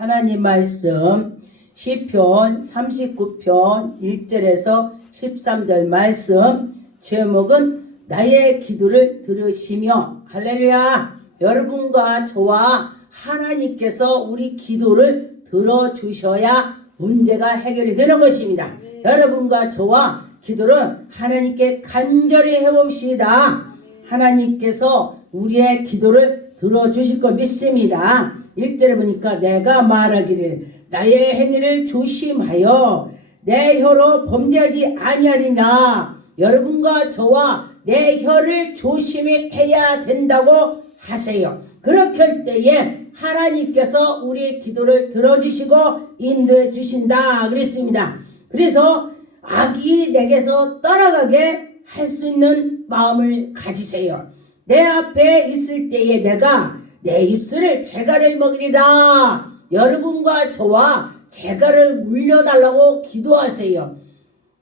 하나님 말씀 시편 39편 1절에서 13절 말씀 제목은 나의 기도를 들으시며 할렐루야. 여러분과 저와 하나님께서 우리 기도를 들어주셔야 문제가 해결이 되는 것입니다. 여러분과 저와 기도를 하나님께 간절히 해봅시다. 하나님께서 우리의 기도를 들어주실 거 믿습니다. 1절에 보니까 내가 말하기를 나의 행위를 조심하여 내 혀로 범죄하지 아니하리라. 여러분과 저와 내 혀를 조심히 해야 된다고 하세요. 그렇게 할 때에 하나님께서 우리의 기도를 들어주시고 인도해 주신다 그랬습니다. 그래서 악이 내게서 떠나가게 할 수 있는 마음을 가지세요. 내 앞에 있을 때에 내가 내 입술을 재갈을 먹이리라. 여러분과 저와 재갈을 물려달라고 기도하세요.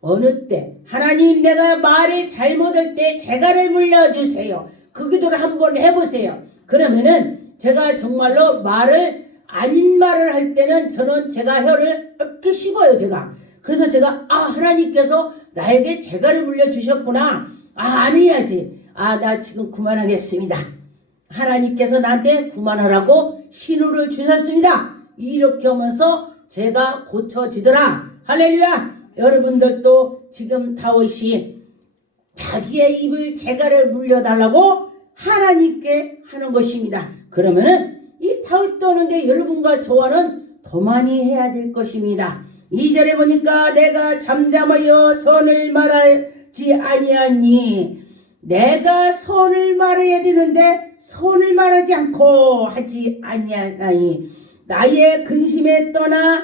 어느 때 하나님 내가 말을 잘못할 때 재갈을 물려주세요. 그 기도를 한번 해보세요. 그러면은 제가 정말로 아닌 말을 할 때는 저는 제가 혀를 이렇게 씹어요. 그래서 제가 하나님께서 나에게 재갈을 물려주셨구나. 아니야지. 나 지금 그만하겠습니다. 하나님께서 나한테 그만하라고 신호를 주셨습니다. 이렇게 하면서 제가 고쳐지더라. 할렐루야. 여러분들도 지금 다윗이 자기의 입을 재갈을 물려달라고 하나님께 하는 것입니다. 그러면은 이 다윗도 하는데 여러분과 저와는 더 많이 해야 될 것입니다. 2절에 보니까 내가 잠잠하여 선을 말하지 아니하니 내가 선을 말해야 되는데 선을 말하지 않고 하지 아니하나니 나의 근심에 떠나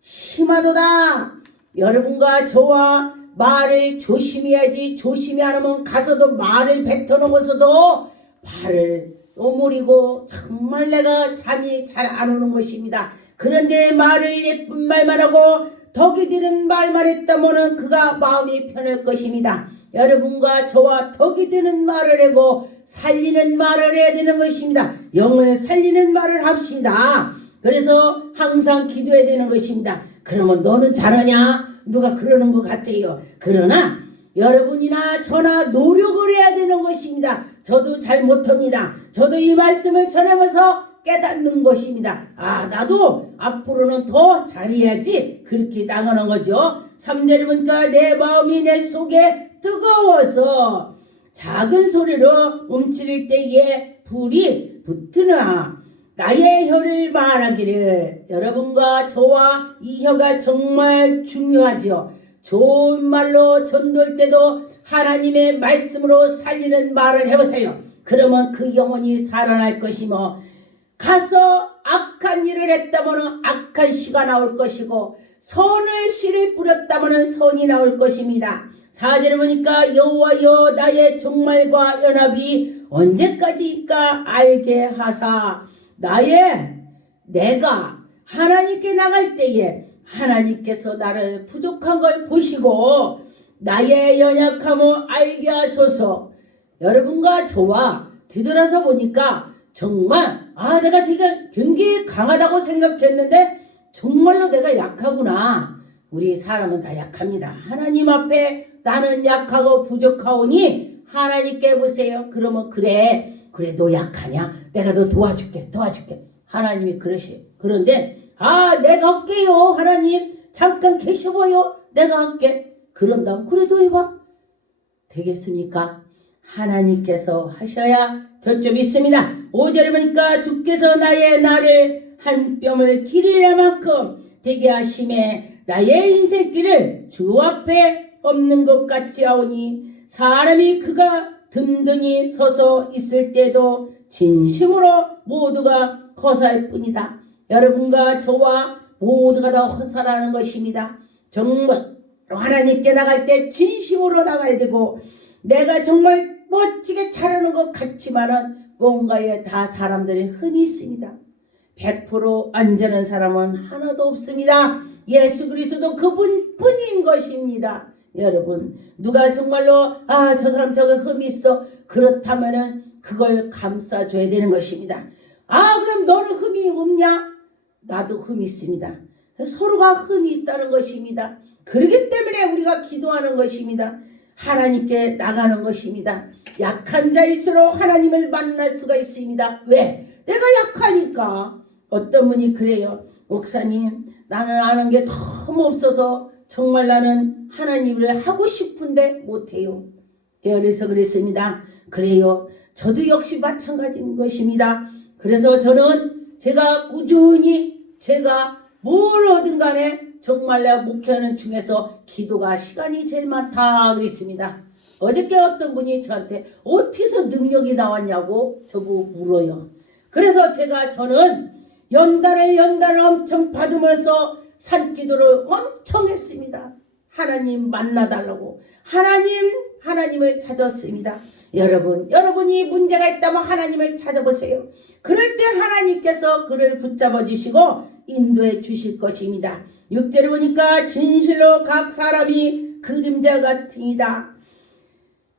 심하도다. 여러분과 저와 말을 조심해야지. 조심히 안 하면 가서도 말을 뱉어놓고서도 발을 오므리고 정말 내가 잠이 잘 안 오는 것입니다. 그런데 말을 예쁜 말만 하고 덕이 드는 말만 했다면 그가 마음이 편할 것입니다. 여러분과 저와 덕이 드는 말을 하고 살리는 말을 해야 되는 것입니다. 영을 살리는 말을 합시다. 그래서 항상 기도해야 되는 것입니다. 그러면 너는 잘하냐? 누가 그러는 것 같아요. 그러나 여러분이나 저나 노력을 해야 되는 것입니다. 저도 잘 못합니다. 저도 이 말씀을 전하면서 깨닫는 것입니다. 나도 앞으로는 더 잘해야지. 그렇게 나가는 거죠. 3절에 보니까 내 마음이 내 속에 뜨거워서 작은 소리로 움츠릴 때에 불이 붙으나 나의 혀를 말하기를. 여러분과 저와 이 혀가 정말 중요하죠. 좋은 말로 전도할 때도 하나님의 말씀으로 살리는 말을 해보세요. 그러면 그 영혼이 살아날 것이며 가서 악한 일을 했다면 악한 시가 나올 것이고 선을 씨를 뿌렸다면 선이 나올 것입니다. 4절에 보니까 여호와여 나의 종말과 연합이 언제까지일까 알게 하사. 내가 하나님께 나갈 때에 하나님께서 나를 부족한 걸 보시고 나의 연약함을 알게 하소서. 여러분과 저와 되돌아서 보니까 정말 내가 되게 굉장히 강하다고 생각했는데 정말로 내가 약하구나. 우리 사람은 다 약합니다. 하나님 앞에 나는 약하고 부족하오니 하나님께 보세요. 그러면 그래 너 약하냐? 내가 너 도와줄게. 하나님이 그러세요. 그런데 내가 할게요. 하나님 잠깐 계셔봐요. 내가 할게. 그런다면 그래도 해봐. 되겠습니까? 하나님께서 하셔야 될 줄 믿습니다. 5절에 보니까 주께서 나의 나를 한 뼘을 길이할 만큼 되게 하심에 나의 인생길을 주 앞에 없는 것 같이 하오니 사람이 그가 든든히 서서 있을 때도 진심으로 모두가 허사할 뿐이다. 여러분과 저와 모두가 다 허사라는 것입니다. 정말 하나님께 나갈 때 진심으로 나가야 되고 내가 정말 멋지게 잘하는 것 같지만은 뭔가에 다 사람들이 흠이 있습니다. 100% 안전한 사람은 하나도 없습니다. 예수 그리스도도 그분뿐인 것입니다. 여러분 누가 정말로 저 사람 저거 흠이 있어 그렇다면은 그걸 감싸줘야 되는 것입니다. 그럼 너는 흠이 없냐? 나도 흠이 있습니다. 서로가 흠이 있다는 것입니다. 그렇기 때문에 우리가 기도하는 것입니다. 하나님께 나가는 것입니다. 약한 자일수록 하나님을 만날 수가 있습니다. 왜? 내가 약하니까. 어떤 분이 그래요. 목사님, 나는 아는 게 너무 없어서 정말 나는 하나님을 하고 싶은데 못해요. 제가 그래서 그랬습니다. 그래요. 저도 역시 마찬가지인 것입니다. 그래서 저는 제가 꾸준히 제가 뭘 하든 간에 정말 내가 목회하는 중에서 기도가 시간이 제일 많다 그랬습니다. 어저께 어떤 분이 저한테 어디서 능력이 나왔냐고 저보고 물어요. 그래서 저는 연단을 엄청 받으면서 산기도를 엄청 했습니다. 하나님 만나달라고 하나님을 찾았습니다. 여러분이 문제가 있다면 하나님을 찾아보세요. 그럴 때 하나님께서 그를 붙잡아 주시고 인도해 주실 것입니다. 6절에 보니까 진실로 각 사람이 그림자 같으니라.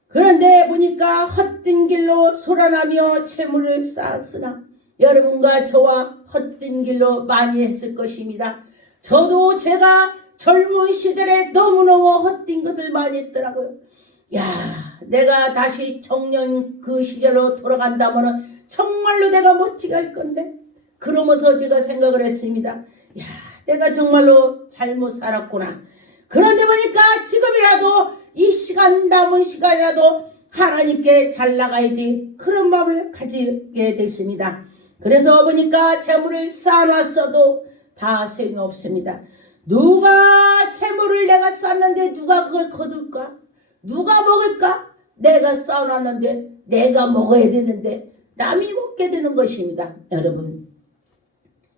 그런데 보니까 헛된 길로 소란하며 채무를 쌓았으나 여러분과 저와 헛된 길로 많이 했을 것입니다. 저도 제가 젊은 시절에 너무너무 헛된 것을 많이 했더라고요. 내가 다시 청년 그 시절로 돌아간다면 정말로 내가 멋지게 할 건데. 그러면서 제가 생각을 했습니다. 내가 정말로 잘못 살았구나. 그런데 보니까 지금이라도 이 시간 남은 시간이라도 하나님께 잘 나가야지, 그런 마음을 가지게 됐습니다. 그래서 보니까 재물을 쌓아놨어도 다 소용없습니다. 누가 재물을 내가 쌓았는데 누가 그걸 거둘까? 누가 먹을까? 내가 쌓아놨는데 내가 먹어야 되는데 남이 먹게 되는 것입니다. 여러분,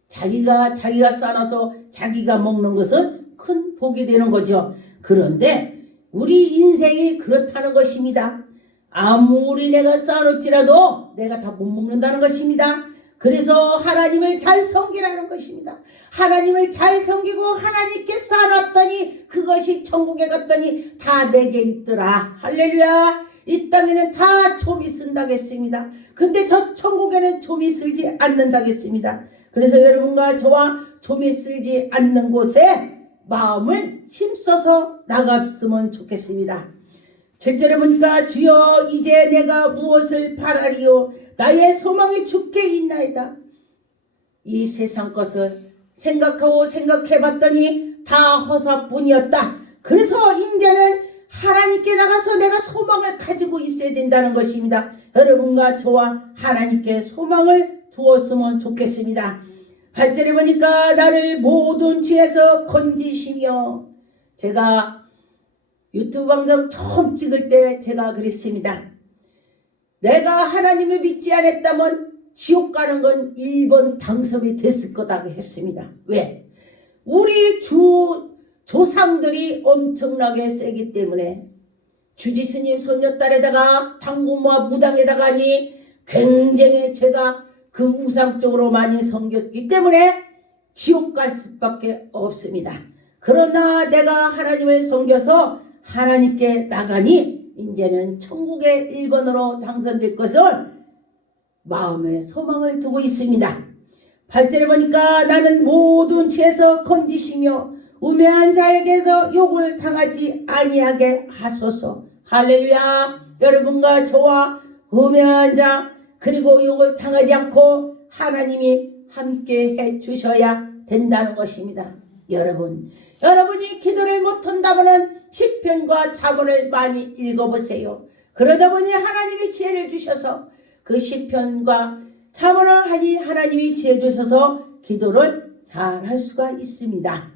자기가 쌓아놔서 자기가 먹는 것은 큰 복이 되는 거죠. 그런데 우리 인생이 그렇다는 것입니다. 아무리 내가 쌓아놓지라도 내가 다 못 먹는다는 것입니다. 그래서 하나님을 잘 섬기라는 것입니다. 하나님을 잘 섬기고 하나님께 쌓아놨더니 그것이 천국에 갔더니 다 내게 있더라. 할렐루야. 이 땅에는 다 좀이 쓴다겠습니다. 근데 저 천국에는 좀이 쓸지 않는다겠습니다. 그래서 여러분과 저와 좀이 쓸지 않는 곳에 마음을 힘써서 나갔으면 좋겠습니다. 7절에 보니까 주여 이제 내가 무엇을 바라리요 나의 소망이 주께 있나이다. 이 세상 것을 생각하고 생각해봤더니 다 허사뿐이었다. 그래서 이제는 하나님께 나가서 내가 소망을 가지고 있어야 된다는 것입니다. 여러분과 저와 하나님께 소망을 두었으면 좋겠습니다. 8절에 보니까 나를 모든 죄에서 건지시며, 제가 유튜브 방송 처음 찍을 때 제가 그랬습니다. 내가 하나님을 믿지 않았다면 지옥 가는 건 1번 당선이 됐을 거다 했습니다. 왜? 우리 조상들이 엄청나게 세기 때문에 주지스님 손녀딸에다가 당구모와 무당에다가니 굉장히 제가 그 우상 쪽으로 많이 섬겼기 때문에 지옥 갈 수밖에 없습니다. 그러나 내가 하나님을 섬겨서 하나님께 나가니 이제는 천국의 1번으로 당선될 것을 마음에 소망을 두고 있습니다. 8절에 보니까 나는 모든 죄에서 건지시며 우매한 자에게서 욕을 당하지 아니하게 하소서. 할렐루야. 여러분과 저와 우매한 자 그리고 욕을 당하지 않고 하나님이 함께 해 주셔야 된다는 것입니다. 여러분이 기도를 못한다면 시편과 잠언을 많이 읽어보세요. 그러다 보니 하나님이 지혜를 주셔서 그 시편과 잠언을 하니 하나님이 지혜 주셔서 기도를 잘 할 수가 있습니다.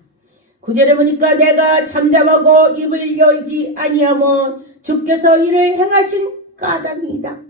9절에 보니까 내가 잠잠하고 입을 열지 아니하면 주께서 이를 행하신 까닭이다.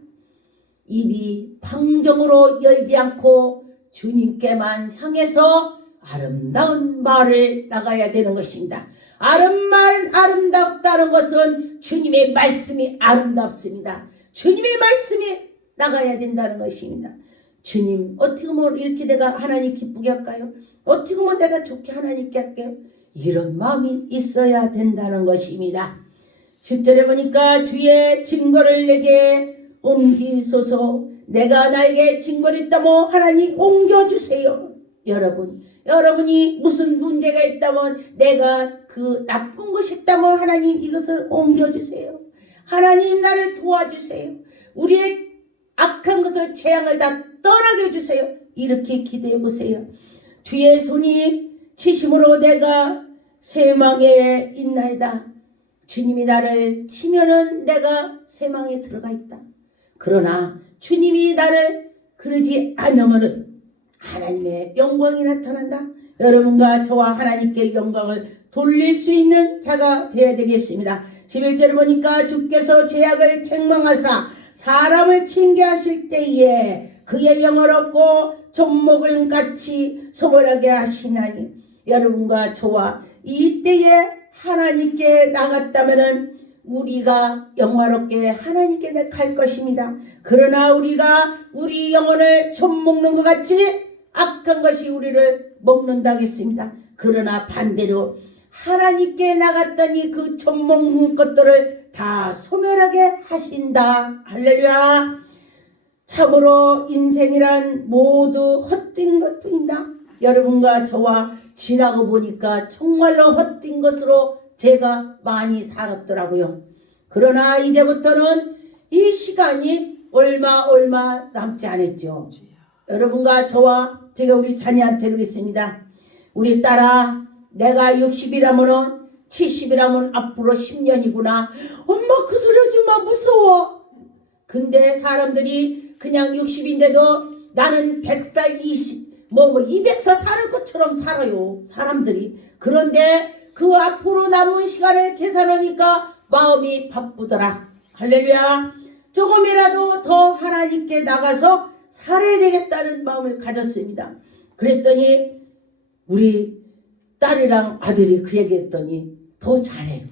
입이 방정으로 열지 않고 주님께만 향해서 아름다운 말을 나가야 되는 것입니다. 아름답다는 것은 주님의 말씀이 아름답습니다. 주님의 말씀이 나가야 된다는 것입니다. 주님, 어떻게 하면 이렇게 내가 하나님 기쁘게 할까요? 어떻게 하면 내가 좋게 하나님께 할게요? 이런 마음이 있어야 된다는 것입니다. 10절에 보니까 주의 증거를 내게 옮기소서. 내가 나에게 증거를 있다면 하나님 옮겨주세요. 여러분이 무슨 문제가 있다면, 내가 그 나쁜 것이 있다면 하나님 이것을 옮겨주세요. 하나님 나를 도와주세요. 우리의 악한 것을, 재앙을 다 떠나게 해주세요. 이렇게 기도해 보세요. 주의 손이 치심으로 내가 쇠망에 있나이다. 주님이 나를 치면은 내가 쇠망에 들어가 있다. 그러나 주님이 나를 그러지 않으면은 하나님의 영광이 나타난다. 여러분과 저와 하나님께 영광을 돌릴 수 있는 자가 되어야 되겠습니다. 11절을 보니까 주께서 죄악을 책망하사 사람을 징계하실 때에 그의 영을 얻고 젖먹을 같이 소멸하게 하시나니, 여러분과 저와 이때에 하나님께 나갔다면은 우리가 영화롭게 하나님께 갈 것입니다. 그러나 우리가 우리 영혼을 젖먹는 것 같이 악한 것이 우리를 먹는다 했습니다. 그러나 반대로 하나님께 나갔더니 그 젖먹는 것들을 다 소멸하게 하신다. 할렐루야. 참으로 인생이란 모두 헛된 것뿐이다. 여러분과 저와 지나고 보니까 정말로 헛된 것으로 제가 많이 살았더라고요. 그러나 이제부터는 이 시간이 얼마 남지 않았죠. 여러분과 저와 제가 우리 자녀한테 그랬습니다. 우리 딸아, 내가 60이라면은 70이라면 앞으로 10년이구나. 엄마 그 소리 하지 마, 무서워. 근데 사람들이 그냥 60인데도 나는 100살 200살 사는 것처럼 살아요, 사람들이. 그런데 그 앞으로 남은 시간을 계산하니까 마음이 바쁘더라. 할렐루야. 조금이라도 더 하나님께 나가서 살아야 되겠다는 마음을 가졌습니다. 그랬더니 우리 딸이랑 아들이 그 얘기했더니 더 잘해요,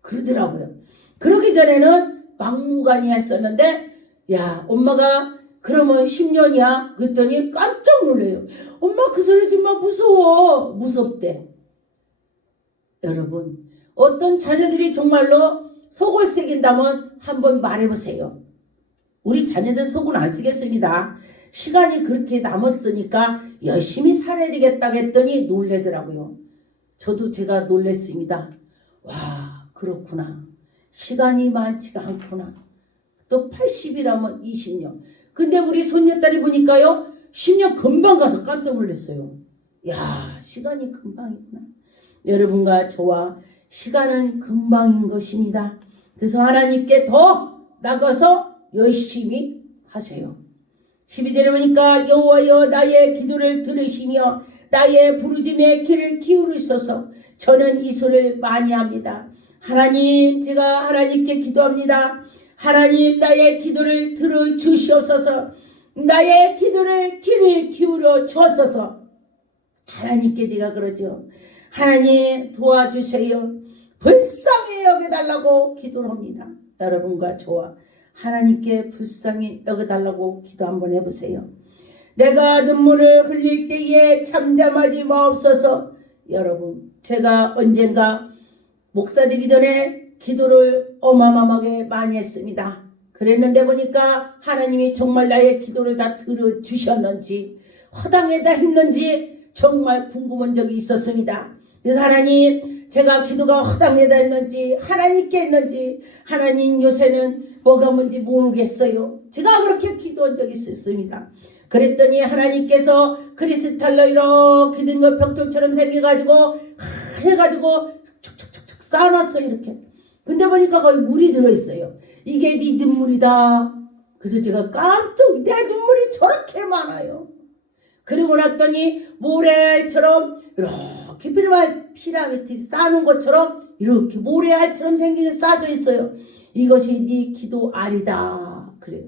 그러더라고요. 그러기 전에는 막무가내였었는데, 야, 엄마가 그러면 10년이야? 그랬더니 깜짝 놀래요. 엄마 그 소리 좀 마, 무서워. 무섭대. 여러분, 어떤 자녀들이 정말로 속을 새긴다면 한번 말해보세요. 우리 자녀들 속은 안 쓰겠습니다. 시간이 그렇게 남았으니까 열심히 살아야 되겠다 했더니 놀래더라고요. 저도 제가 놀랬습니다. 와, 그렇구나. 시간이 많지가 않구나. 또 80이라면 20년. 근데 우리 손녀딸이 보니까요, 10년 금방 가서 깜짝 놀랐어요. 야, 시간이 금방이구나. 여러분과 저와 시간은 금방인 것입니다. 그래서 하나님께 더 나가서 열심히 하세요. 12절에 보니까 여호와여 나의 기도를 들으시며 나의 부르짖음에 귀를 기울이소서. 저는 이 소리를 많이 합니다. 하나님, 제가 하나님께 기도합니다. 하나님, 나의 기도를 들어주시옵소서. 나의 기도를 귀를 기울여 주옵소서. 하나님께 제가 그러죠. 하나님 도와주세요. 불쌍히 여겨달라고 기도를 합니다. 여러분과 저와 하나님께 불쌍히 여겨달라고 기도 한번 해보세요. 내가 눈물을 흘릴 때에 잠잠하지 마옵소서. 여러분, 제가 언젠가 목사 되기 전에 기도를 어마어마하게 많이 했습니다. 그랬는데 보니까 하나님이 정말 나의 기도를 다 들어주셨는지 허당에다 했는지 정말 궁금한 적이 있었습니다. 그래서 하나님, 제가 기도가 허당에다 했는지 하나님께 했는지, 하나님 요새는 뭐가 뭔지 모르겠어요. 제가 그렇게 기도한 적이 있었습니다. 그랬더니 하나님께서 크리스탈로 이렇게 된 거 벽돌처럼 생겨가지고 해가지고 촉촉촉촉 쌓아놨어요, 이렇게. 근데 보니까 거기 물이 들어있어요. 이게 네 눈물이다. 그래서 제가 깜짝, 내 눈물이 저렇게 많아요. 그리고 났더니 모래알처럼 이렇게 피라미드 쌓는 것처럼 이렇게 모래알처럼 생긴 게 쌓여져 있어요. 이것이 네 기도 알이다. 그래요.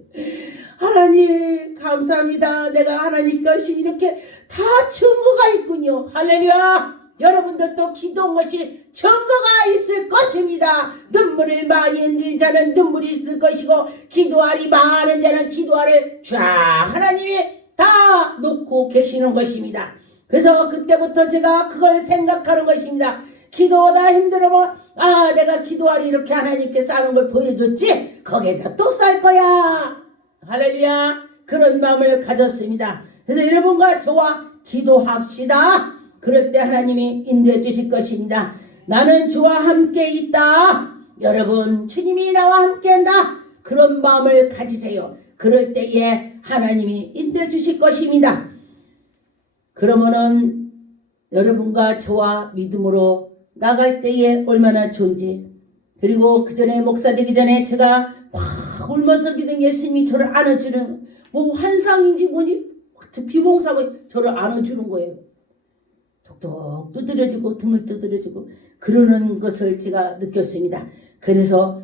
하나님 감사합니다. 내가 하나님 것이 이렇게 다 증거가 있군요. 할렐루야. 여러분들도 기도한 것이 증거가 있을 것입니다. 눈물을 많이 흘린 자는 눈물이 있을 것이고, 기도알이 많은 자는 기도알을 쫙 하나님이 다 놓고 계시는 것입니다. 그래서 그때부터 제가 그걸 생각하는 것입니다. 기도다 힘들으면, 아, 내가 기도알이 이렇게 하나님께 쌓는 걸 보여줬지, 거기에다 또 쌓을 거야. 할렐루야. 그런 마음을 가졌습니다. 그래서 여러분과 저와 기도합시다. 그럴 때 하나님이 인도해 주실 것입니다. 나는 주와 함께 있다. 여러분, 주님이 나와 함께 한다. 그런 마음을 가지세요. 그럴 때에 하나님이 인도해 주실 것입니다. 그러면은 여러분과 저와 믿음으로 나갈 때에 얼마나 좋은지. 그리고 그 전에 목사 되기 전에 제가 막 울면서 기도한 예수님이 저를 안아주는, 뭐 환상인지 뭐니 비몽사고 저를 안아주는 거예요. 톡톡 두드려지고 등을 두드려지고 그러는 것을 제가 느꼈습니다. 그래서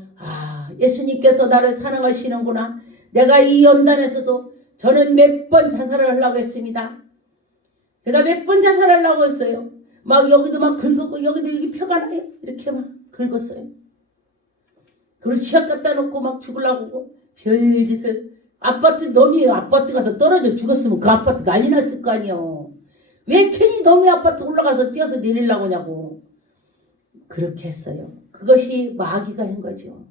예수님께서 나를 사랑하시는구나. 내가 이 연단에서도 저는 몇 번 자살을 하려고 했습니다. 제가 몇 번 자살하려고 했어요. 막 여기도 막 긁었고 여기도 여기 표가 나요. 이렇게 막 긁었어요. 그리고 치약 갖다 놓고 막 죽으려고 별짓을. 아파트 너미 아파트 가서 떨어져 죽었으면 그 아파트 난리 났을 거 아니요. 왜 괜히 너미 아파트 올라가서 뛰어서 내리려고 하냐고. 그렇게 했어요. 그것이 마귀가 한 거죠.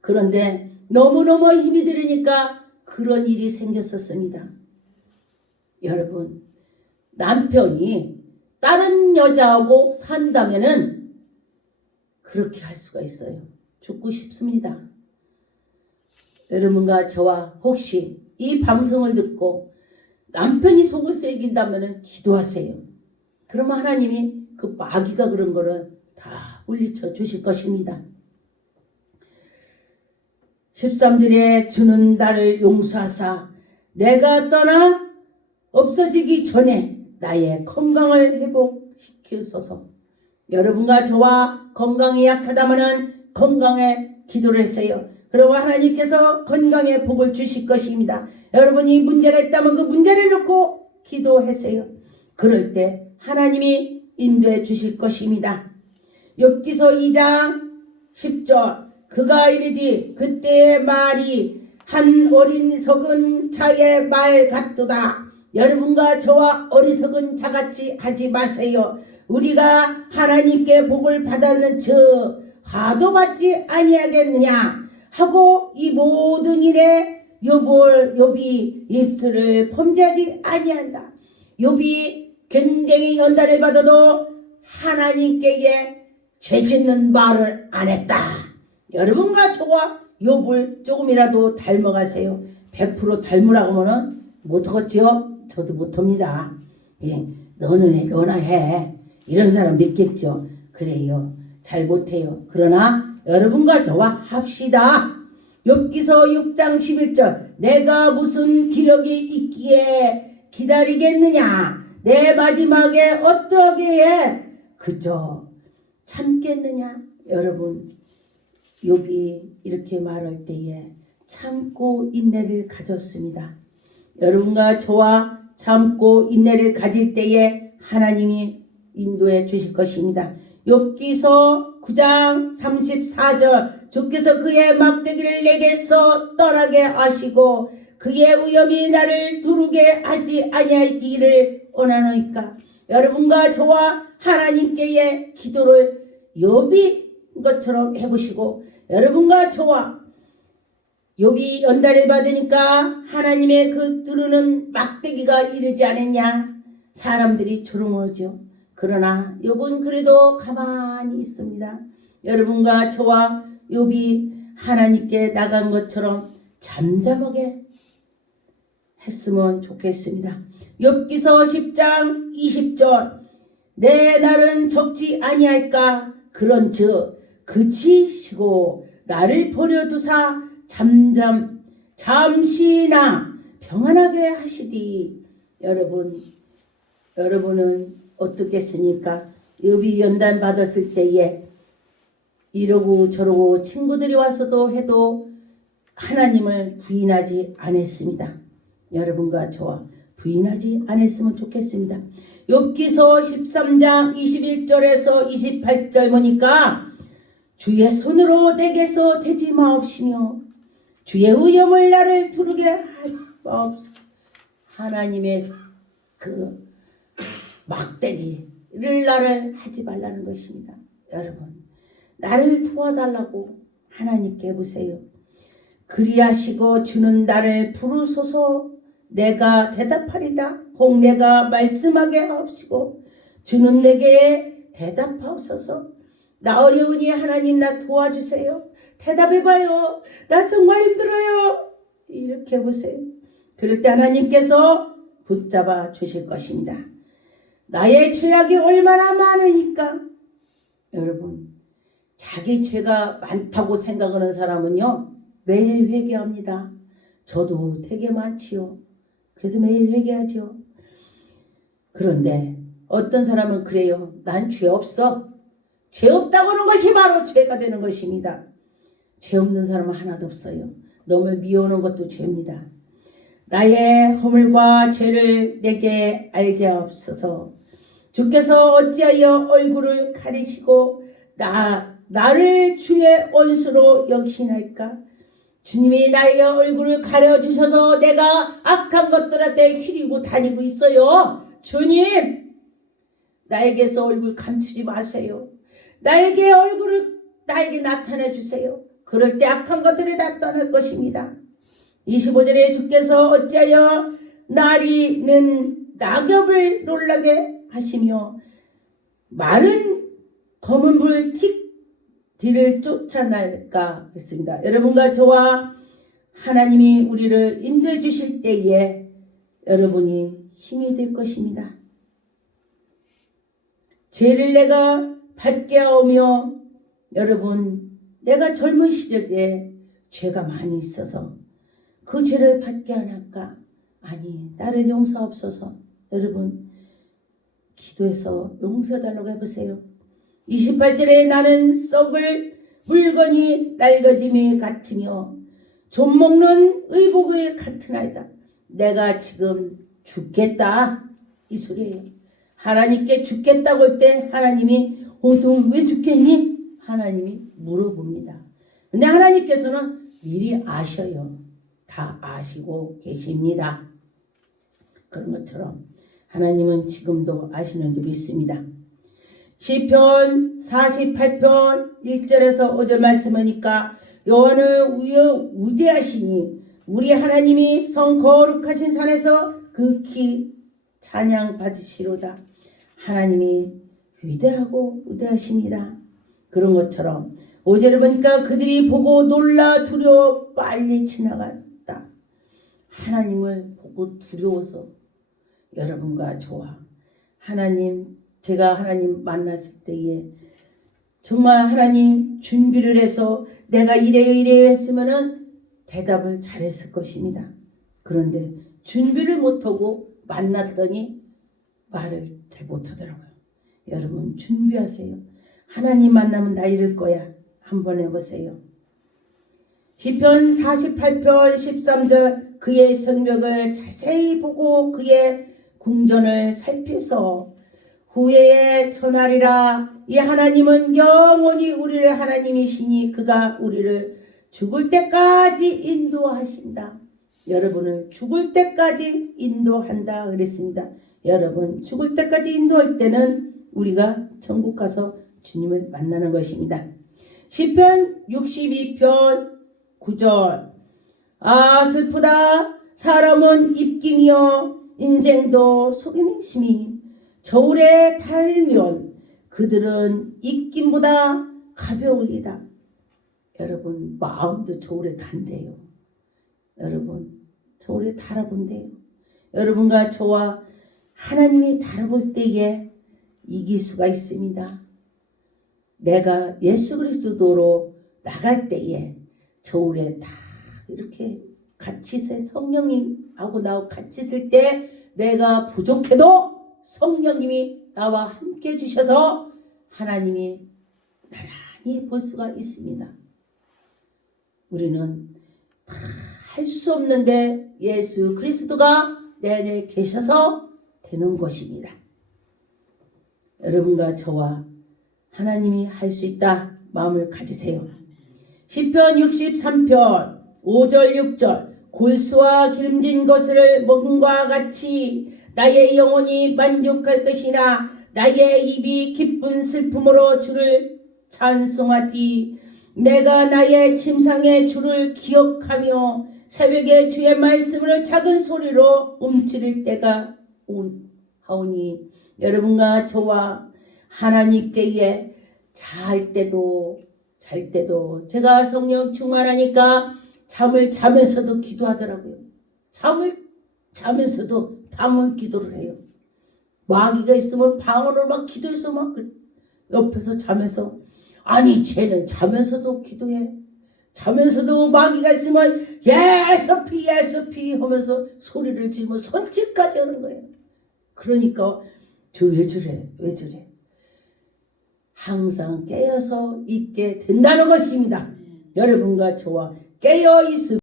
그런데 너무너무 힘이 들으니까 그런 일이 생겼었습니다. 여러분, 남편이 다른 여자하고 산다면은 그렇게 할 수가 있어요. 죽고 싶습니다. 여러분과 저와 혹시 이 방송을 듣고 남편이 속을 새긴다면은 기도하세요. 그러면 하나님이 그 마귀가 그런 거를 다 물리쳐 주실 것입니다. 13절에 주는 나를 용서하사 내가 떠나 없어지기 전에 나의 건강을 회복시키소서. 여러분과 저와 건강이 약하다면은 건강에 기도를 했어요. 그러면 하나님께서 건강에 복을 주실 것입니다. 여러분이 문제가 있다면 그 문제를 놓고 기도하세요. 그럴 때 하나님이 인도해 주실 것입니다. 욥기서 2장 10절 그가 이르되 그때의 말이 한 어리석은 자의 말 같도다. 여러분과 저와 어리석은 자같이 하지 마세요. 우리가 하나님께 복을 받았는 저 화도 받지 아니하겠느냐 하고 이 모든 일에 욥이 입술을 범죄하지 아니한다. 욥이 굉장히 연단을 받아도 하나님께 죄짓는 말을 안 했다. 여러분과 저와 욥을 조금이라도 닮아가세요. 100% 닮으라고 하면 못하겠죠? 저도 못합니다. 예, 너는 해, 너나 해. 이런 사람 믿겠죠? 그래요. 잘 못해요. 그러나 여러분과 저와 합시다. 욥기서 6장 11절 내가 무슨 기력이 있기에 기다리겠느냐 내 마지막에 어떻게 해 그저 참겠느냐. 여러분, 욥이 이렇게 말할 때에 참고 인내를 가졌습니다. 여러분과 저와 참고 인내를 가질 때에 하나님이 인도해 주실 것입니다. 욥기서 9장 34절 주께서 그의 막대기를 내게서 떠나게 하시고 그의 위엄이 나를 두르게 하지 아니하기를 원하노이까. 여러분과 저와 하나님께의 기도를 욥이 것처럼 해보시고 여러분과 저와 욥이 연단을 받으니까 하나님의 그 두르는 막대기가 이르지 않았냐. 사람들이 조롱하죠. 그러나 욥은 그래도 가만히 있습니다. 여러분과 저와 욥이 하나님께 나간 것처럼 잠잠하게 했으면 좋겠습니다. 욥기서 10장 20절 내 날은 적지 아니할까 그런즉 그치시고 나를 버려두사 잠시나 평안하게 하시디. 여러분은 어떻겠습니까? 욥이 연단 받았을 때에 이러고 저러고 친구들이 와서도 해도 하나님을 부인하지 않았습니다. 여러분과 저와 부인하지 않았으면 좋겠습니다. 욥기서 13장 21절에서 28절 보니까 주의 손으로 내게서 대지 마옵시며 주의 의염을 나를 두르게 하지 마옵소서. 하나님의 그 막대기를 나를 하지 말라는 것입니다. 여러분, 나를 도와달라고 하나님께 해보세요. 그리하시고 주는 나를 부르소서 내가 대답하리다. 혹 내가 말씀하게 하옵시고 주는 내게 대답하옵소서. 나 어려우니 하나님 나 도와주세요. 대답해봐요. 나 정말 힘들어요. 이렇게 해보세요. 그럴 때 하나님께서 붙잡아 주실 것입니다. 나의 죄악이 얼마나 많으니까. 여러분, 자기 죄가 많다고 생각하는 사람은요 매일 회개합니다. 저도 되게 많지요. 그래서 매일 회개하죠. 그런데 어떤 사람은 그래요. 난 죄 없어. 죄 없다고 하는 것이 바로 죄가 되는 것입니다. 죄 없는 사람은 하나도 없어요. 너무 미워하는 것도 죄입니다. 나의 허물과 죄를 내게 알게 하옵소서. 주께서 어찌하여 얼굴을 가리시고 나를 주의 원수로 여기시나이까? 주님이 나의 얼굴을 가려주셔서 내가 악한 것들한테 휘리고 다니고 있어요. 주님, 나에게서 얼굴 감추지 마세요. 나에게 나타내 주세요. 그럴 때 악한 것들이 나타날 것입니다. 25절에 주께서 어찌하여 나리는 낙엽을 놀라게 하시며 마른 검은 불 뒤를 쫓아날까 했습니다. 여러분과 저와 하나님이 우리를 인도해 주실 때에 여러분이 힘이 될 것입니다. 죄를 내가 받게 하오며, 여러분, 내가 젊은 시절에 죄가 많이 있어서 그 죄를 받게 하나까? 아니, 나를 용서하옵소서. 여러분, 기도해서 용서해달라고 해보세요. 28절에 나는 썩을 물건이 낡아짐이 같으며 좀 먹는 의복이 같으나이다. 내가 지금 죽겠다, 이 소리예요. 하나님께 죽겠다고 할 때 하나님이 너 왜 죽겠니? 하나님이 물어봅니다. 근데 하나님께서는 미리 아셔요. 다 아시고 계십니다. 그런 것처럼 하나님은 지금도 아시는지 믿습니다. 시편 48편 1절에서 5절 말씀하니까 여호와는 위대하시니 우리 하나님이 성 거룩하신 산에서 극히 찬양 받으시로다. 하나님이 위대하고 위대하십니다. 그런 것처럼 5절을 보니까 그들이 보고 놀라 두려워 빨리 지나갔다. 하나님을 보고 두려워서 여러분과 저와 제가 하나님 만났을 때에 정말 하나님 준비를 해서 내가 이래요 했으면은 대답을 잘했을 것입니다. 그런데 준비를 못하고 만났더니 말을 잘 못하더라고요. 여러분 준비하세요. 하나님 만나면 다 이럴 거야. 한번 해보세요. 시편 48편 13절 그의 성벽을 자세히 보고 그의 궁전을 살펴서 후회에 전하리라. 이 하나님은 영원히 우리를 하나님이시니 그가 우리를 죽을 때까지 인도하신다. 여러분을 죽을 때까지 인도한다 그랬습니다. 여러분 죽을 때까지 인도할 때는 우리가 천국 가서 주님을 만나는 것입니다. 시편 62편 9절 아 슬프다. 사람은 입김이요 인생도 속임심이 저울에 달면 그들은 입김보다 가벼우리다. 여러분 마음도 저울에 단대요. 여러분 저울에 달아본대요. 여러분과 저와 하나님이 달아볼 때에 이길 수가 있습니다. 내가 예수 그리스도로 나갈 때에 저울에 다 이렇게 같이 성령님하고 나하고 같이 있을 때 내가 부족해도 성령님이 나와 함께 해주셔서 하나님이 나란히 볼 수가 있습니다. 우리는 다 할 수 없는데 예수 그리스도가 내 안에 계셔서 되는 것입니다. 여러분과 저와 하나님이 할 수 있다 마음을 가지세요. 시편 63편 5절 6절 골수와 기름진 것을 먹음과 같이 나의 영혼이 만족할 것이나 나의 입이 기쁜 슬픔으로 주를 찬송하디. 내가 나의 침상에 주를 기억하며 새벽에 주의 말씀을 작은 소리로 움츠릴 때가 하오니 여러분과 저와 하나님께 잘 때도 제가 성령 충만하니까 잠을 자면서도 기도하더라고요. 잠을 자면서도 방언 기도를 해요. 마귀가 있으면 방언을 막 기도해서 막 옆에서 자면서 아니 쟤는 자면서도 기도해. 자면서도 마귀가 있으면 예수피 하면서 소리를 지르면 손짓까지 하는 거예요. 그러니까 저 왜 저래? 항상 깨어서 있게 된다는 것입니다. 여러분과 저와 깨어 있음